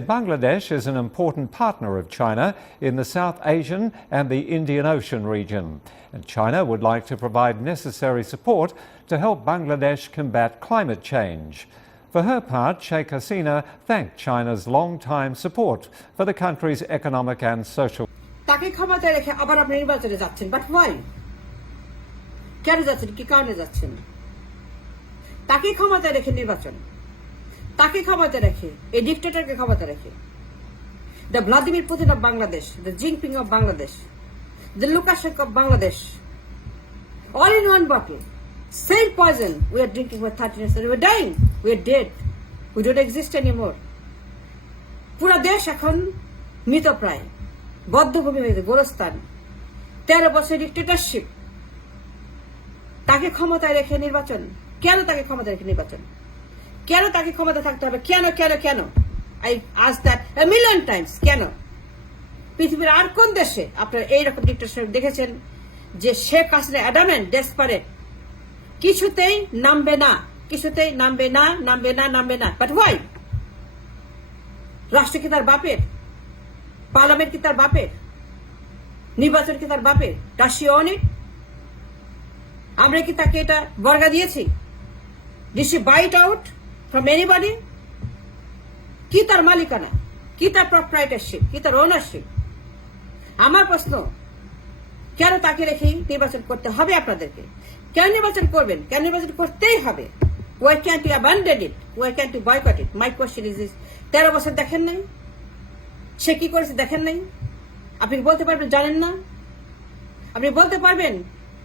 Bangladesh is an important partner of China in the South Asian and the Indian Ocean region, and China would like to provide necessary support to help Bangladesh combat climate change. For her part, Sheikh Hasina thanked China's long-time support for the country's economic and social. তাকে ক্ষমতায় রেখে আবার আপনি নির্বাচনে যাচ্ছেন, but why? কেন যাচ্ছেন? কি কারণে যাচ্ছেন? তাকে ক্ষমতায় রেখে নির্বাচন, তাকে ক্ষমতা রেখে, এই ডিক্টেটরকে ক্ষমতা রেখে, the Vladimir Putin of Bangladesh, the Jinping of Bangladesh, the Lukashenko of Bangladesh, all in one bottle. Same poison we are drinking for 30 years and we are dying. We are dead. We don't exist anymore. পুরা দেশ এখন মৃতপ্রায়, বদ্ধভূমি হয়েছে, গোরস্থান। 13 বছর dictatorship. তাকে ক্ষমতায় রেখে নির্বাচন। কেন তাকে ক্ষমতায় রেখে নির্বাচন? কেন তাকে ক্ষমতা থাকতে হবে? কেন কেন কেন? I ask that a million times. কেন? পৃথিবীর আর কোন দেশে আপনারা এইরকম ডিক্টেটরশিপ দেখেছেন যে শেখ হাসিনা অ্যাডামেন্ট, ডেসপারেট, কিছুতেই নামবে না, কিছুতেই নামবে না, নামবে না, নামবে না? But why? রাষ্ট্র কি তার বাপের? পার্লামেন্ট কি তার বাপের? নির্বাচন কি তার বাপের? Does she own it? আমরা কি তাকে এটা বর্গা দিয়েছি? Did she buy it out from anybody? কি তার মালিকানা? কি তার প্রপ্রাইটারশিপ? কি তার ওনারশিপ? আমার প্রশ্ন, কেন তাকে রেখেই নির্বাচন করতে হবে আপনাদেরকে? কেন নির্বাচন করবেন? কেন নির্বাচন করতেই হবে? Why can't you abandon it? Why can't you boycott it? My question is this. 13 বছর দেখেন নাই সে কি করেছে? দেখেন নাই? আপনি বলতে পারবেন জানেন না? আপনি বলতে পারবেন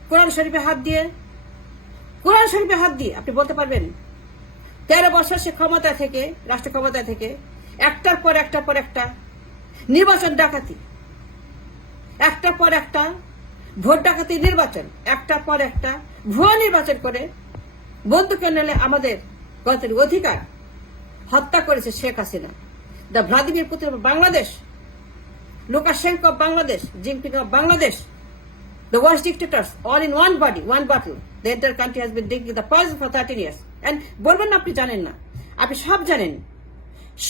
কোরআন শরীফে হাত দিয়ে, কোরআন শরীফে হাত দিয়ে আপনি বলতে পারবেন 13 বছর সে ক্ষমতা থেকে, রাষ্ট্র ক্ষমতা থেকে একটার পর একটা পর একটা নির্বাচন ডাকাতি, একটা পর একটা ভোট ডাকাতি নির্বাচন, একটা পর একটা ভুয়া নির্বাচন করে বন্দুকে নেলে আমাদের গণতান্ত্রিক অধিকার হত্যা করেছে Sheikh Hasina. The Vladimir Putin of Bangladesh, Lukashenko of Bangladesh, Jinping of Bangladesh, the worst dictators, all in one body, one bottle. The entire country has been drinking the poison for 13 years. And বলবেন না আপনি জানেন না? আপনি সব জানেন,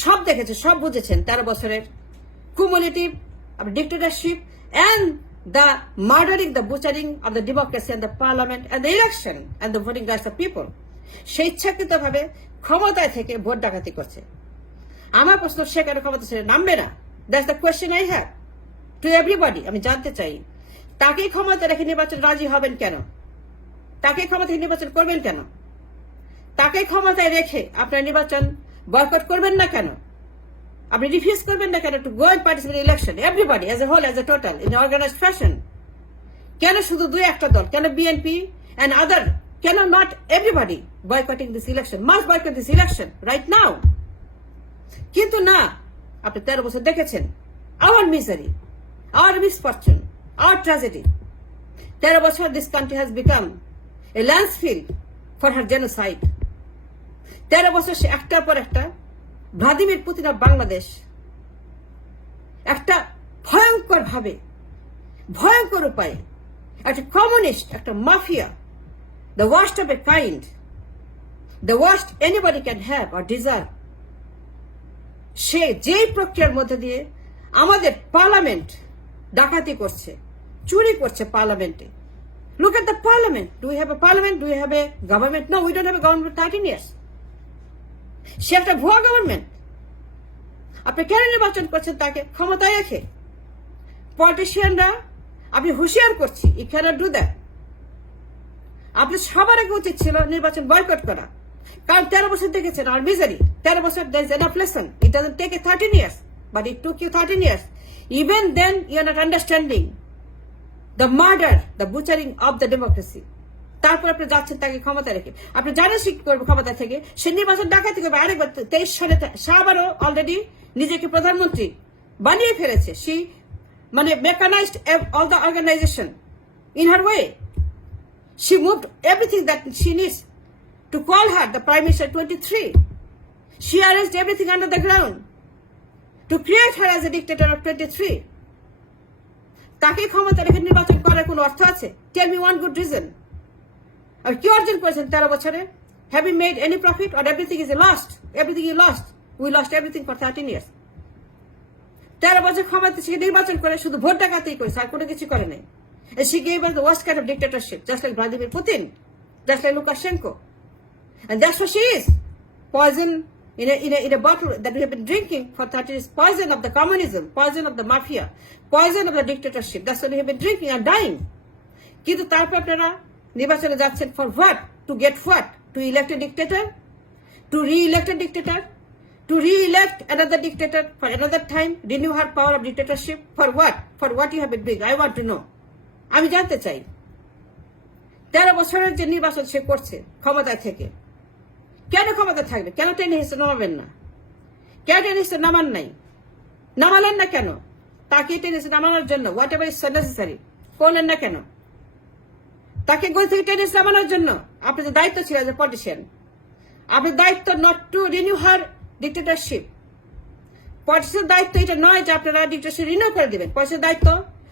সব দেখেছেন, সব বুঝেছেন। 13 বছরের cumulative dictatorship and the murdering, the butchering of the democracy and the parliament and the election and the voting rights of people. সে ইচ্ছাকৃতভাবে ক্ষমতায় থেকে ভোট ডাকাতি করছে। আমার প্রশ্ন, সে কেন ক্ষমতা ছেড়ে নামবে না? That's the question I have to everybody. আমি জানতে চাই তাকে ক্ষমতা রেখে নির্বাচন রাজি হবেন কেন? তাকে ক্ষমতায় নির্বাচন করবেন কেন? তাকে ক্ষমতায় রেখে আপনার নির্বাচন বয়কট করবেন না কেন? আপনি রিফিউজ করবেন না কেন to go and participate in election? Everybody as a whole, as a total, in organized fashion. কেন শুধু দুই একটা দল? কেন BNP and other? Can not everybody boycotting this election? Must boycott this election right now. কিন্তু না, আপনি 13 বছর দেখেছেন our misery, our misfortune, our tragedy. 13 বছর this country has become a landfill for her genocide. 13 বছর সে একটার পর একটা ভ্লাদিমির পুতিন অফ বাংলাদেশ একটা ভয়ঙ্কর ভাবে, ভয়ঙ্কর উপায়ে একটা কমিউনিস্ট, একটা mafia, the worst of a kind, the worst anybody can have or deserve. সে যেই প্রক্রিয়ার মধ্যে দিয়ে আমাদের পার্লামেন্ট ডাকাতি করছে, চুরি করছে পার্লামেন্টে। Look at the parliament. Do we have a parliament? Do we have a government? No, we don't have a government for 13 years. সে একটা ভুয়া গভর্নমেন্ট। আপনি কেন নির্বাচন করছেন তাকে ক্ষমতায় রেখে? পলিটিশিয়ানরা, আপনি হুঁশিয়ার করছি, you cannot do that. আপনি সবার আগে উচিত ছিল নির্বাচন বয়কট করা। কারণ 13 বছর দেখেছেন আর মিজারি। 13 বছর there is enough lesson. It doesn't take a 13 years, but it took you 13 years. Even then, you are not understanding the murder, the butchering of the democracy. তারপর আপনি যাচ্ছেন তাকে ক্ষমতা রেখে। আপনি জানেন সে কি করবে ক্ষমতা থেকে? সে নির্বাচন ডাকাতি করবে। আরেকবার 23 সালে সে আবারও অলরেডি নিজেকে প্রধানমন্ত্রী বানিয়ে ফেলেছে। সে মানে mechanized all the organization in her way. She moved everything that she needs to call her the Prime Minister 23. She arranged everything under the ground to create her as a dictator of 23. তাকে ক্ষমতা রেখে নির্বাচন করার কোনো অর্থ আছে? Tell me one good reason. আর কি অর্জন করেছেন 13 বছরে? Have you made any profit or everything is a lost? Everything you lost. We lost everything for 13 years. 13 বছর ক্ষমতা থেকে নির্বাচন করে শুধু ভোট ডাকাতেই করেছে, আর কোনো কিছু করে নাই। And she gave us the worst kind of dictatorship, just like Vladimir Putin, just like Lukashenko. And that's what she is. Poison in a bottle that we have been drinking for 30 years. Poison of the communism, poison of the mafia, poison of the dictatorship. That's what we have been drinking and dying. কিন্তু তারপর আপনারা নির্বাচনে যাচ্ছেন for what? To get what? To elect a dictator? To re-elect a dictator? To re-elect another dictator for another time? Renew her power of dictatorship? For what? For what you have been doing? I want to know. আমি জানতে চাই 13 বছরের যে নির্বাচন সে করছে ক্ষমতায় থেকে, কেন ক্ষমতা থাকবে? কেন টেনে হিসেবে নামাবেন না? কেন টেনে হিসেবে নামান নাই? নামালেন না কেন? তাকে টেনে হিসেবে নামানোর জন্য হোয়াট এভার ইজ নেসেসারি করলেন না কেন? তাকে গোল থেকে টেনে হিসেবে নামানোর জন্য আপনাদের দায়িত্ব ছিল এজ এ পলিটিশিয়ান। আপনার দায়িত্ব not to renew her dictatorship. Politician দায়িত্ব এটা নয় যে আপনারা ডিক্টেটরশিপ রিনিউ করে দেবেন। পলিটিশিয়ান দায়িত্ব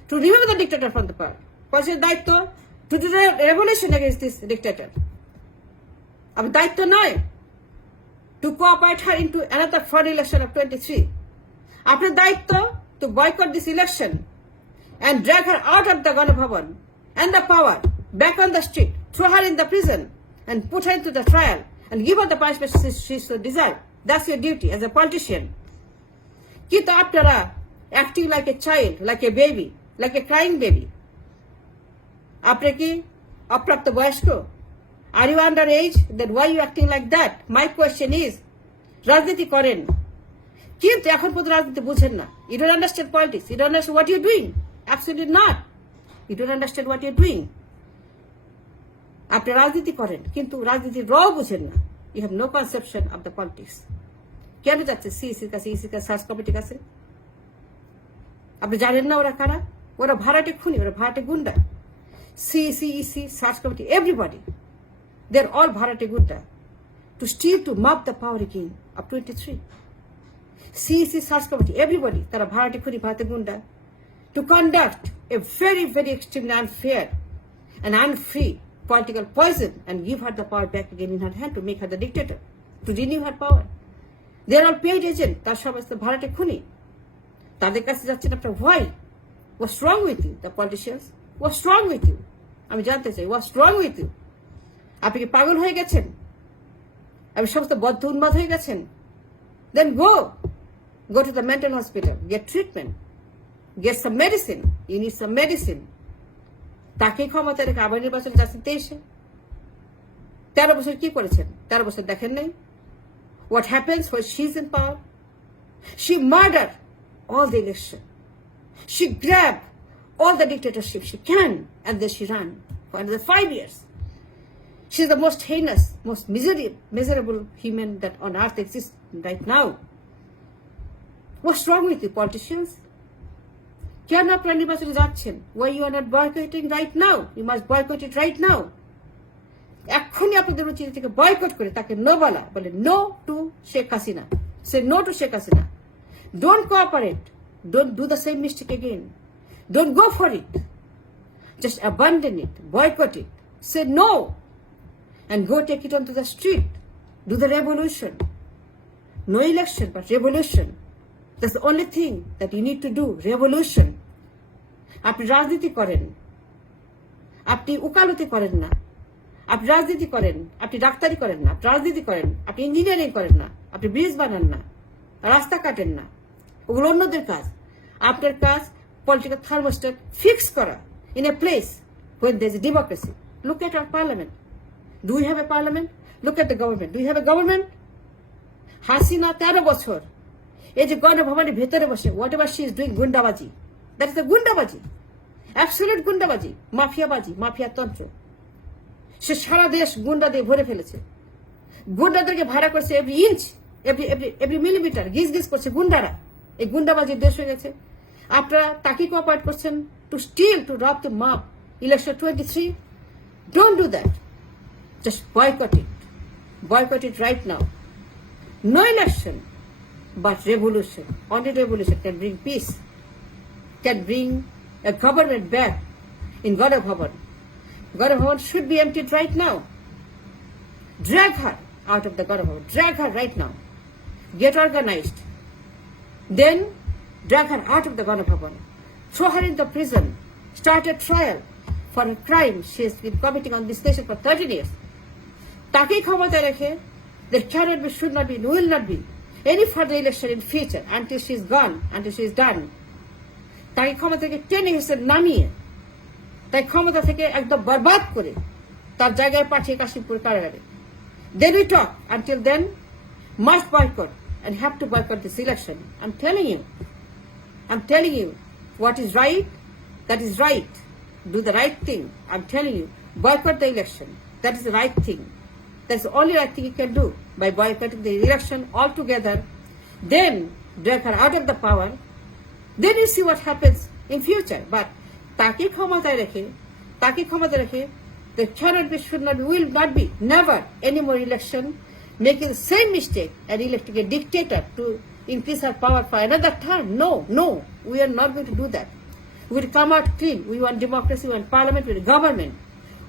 to remove the dictator from the power. Politician দায়িত্ব to do revolution against this dictator. আপনার দায়িত্ব নয় to cooperate her into another fraud election of 23. After daitto to boycott this election and drag her out of the Ganabhavan and the power, back on the street, throw her in the prison and put her into the trial and give her the punishment she should deserve. That's your duty as a politician. Kita apnara acting like a child, like a baby, like a crying baby. Apne ki aprapto boyoshko? Are you underage? Then why are you acting like that? My question is, রাজনীতি করেন কিন্তু এখন পর্যন্ত রাজনীতি বুঝেন না। You don't understand politics. You don't understand what you're doing. Absolutely not. You don't understand what you're doing. আপনি রাজনীতি করেন কিন্তু রাজনীতির র বুঝেন না। You have no conception of the politics. কেন যাচ্ছে সিইসির কাছে, ইসির কাছে, সার্চ কমিটির কাছে? আপনি জানেন না ওরা কারা? ওরা ভাড়াটে খুনি, ওরা ভাড়াটে গুন্ডা। CEC, EC, search committee, everybody. They're all Bharati Gunda to steal, to mop the power again of 23. CEC, Search Committee, everybody, Tara Bharati Kuri Bharati Gunda, to conduct a very, very extremely unfair and unfree political poison and give her the power back again in her hand to make her the dictator, to renew her power. They're all paid agent, তার সমস্ত ভাড়াটে খুনি। তাদের কাছে যাচ্ছেন আপনার why? What's wrong with you, the politicians? What's wrong with you? আমি জানতে চাই, what's wrong with you? আপনি কি পাগল হয়ে গেছেন? আপনি সমস্ত বদ্ধ উন্মাদ হয়ে গেছেন? Then go to the mental hospital, get treatment, get some medicine. You need some medicine. তাকে ক্ষমতা রেখে আবার নির্বাচনে যাচ্ছেন 23-এ। 13 বছর কি করেছেন? 13 বছর দেখেন নাই? What happens when she's in power? She murdered all the election. She grabbed all the dictatorship she can and then she ran for another 5 years. She's the most heinous, most miserable human that on earth exists right now. What's wrong with you, politicians? কেন আপনারা নির্বাচনে যাচ্ছেন? Why you are not boycotting right now? You must boycott it right now. এক্ষুনি আপনাদের উচিত থেকে boycott করে তাকে নো বলা, বলে no to Sheikh Hasina. Say no to Sheikh Hasina. Don't cooperate. Don't do the same mistake again. Don't go for it. Just abandon it, boycott it. Say no. And go take it onto the street. Do the revolution. No election, but revolution. That's the only thing that you need to do. Revolution. আপনি রাজনীতি করেন, আপনি উকালতি করেন না, আপনি রাজনীতি করেন, আপনি ডাক্তারি করেন না, আপনি রাজনীতি করেন, আপনি ইঞ্জিনিয়ারিং করেন না, আপনি ব্রিজ বানান না, রাস্তা কাটেন না, ওগুলো অন্যদের কাজ। আপনার কাজ পলিটিক্যাল থার্মোস্ট্যাট ফিক্স করা in a place when there's a democracy. Look at our parliament. Do we have a parliament? Look at the government. Do you have a government? Hasina 13 বছর এই যে গণভবনের ভেতরে বসে whatever she is doing গুন্ডাবাজি, that is the gundabazi, absolute gundabazi, মাফিয়াবাজি, মাফিয়াতন্ত্র। সে সারা দেশ গুন্ডা দিয়ে ভরে ফেলেছে। গুন্ডাদেরকে ভাড়া করছে এভরি ইঞ্চ, এভরি মিলিমিটার গিজ গিজ করছে গুন্ডারা। এই গুন্ডাবাজির দেশ হয়ে গেছে। আপনারা তাকে কোঅপারেট করছেন টু স্টিল, টু রব দ্য মাপ election 23। Don't do that. Just boycott it. Boycott it right now. No election, but revolution. Only revolution can bring peace, can bring a government back in Ganabhavan. Ganabhavan should be emptied right now. Drag her out of the Ganabhavan. Drag her right now. Get organized. Then drag her out of the Ganabhavan, throw her in the prison, start a trial for a crime she has been committing on this nation for 13 years. Taki ক্ষমতায় রেখে there cannot be, should not be, will not be any further election in future until she is gone, until she is done. তাকে ক্ষমতা থেকে টেনে এসে নামিয়ে তাই ক্ষমতা থেকে একদম বরবাদ করে তার জায়গায় পাঠিয়ে কাশিমপুর কারাগারে। Then we talk. Until then, must boycott and have to boycott this election. I'm telling you, what is right, that is right. Do the right thing. I'm telling you, boycott the election. That is the right thing. That's the only right thing you can do by boycotting the election altogether. Then drag her out of the power. Then you see what happens in future. But তাকে ক্ষমতায় রেখে there cannot be, should not be, will not be, never any more election, making the same mistake and electing a dictator to increase her power for another term. No, we are not going to do that. We will come out clean. We want democracy, we want parliament, we want government.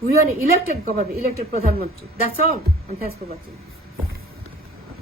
We want an elected government, elected Pradhan Mantri. That's all. And thanks for watching.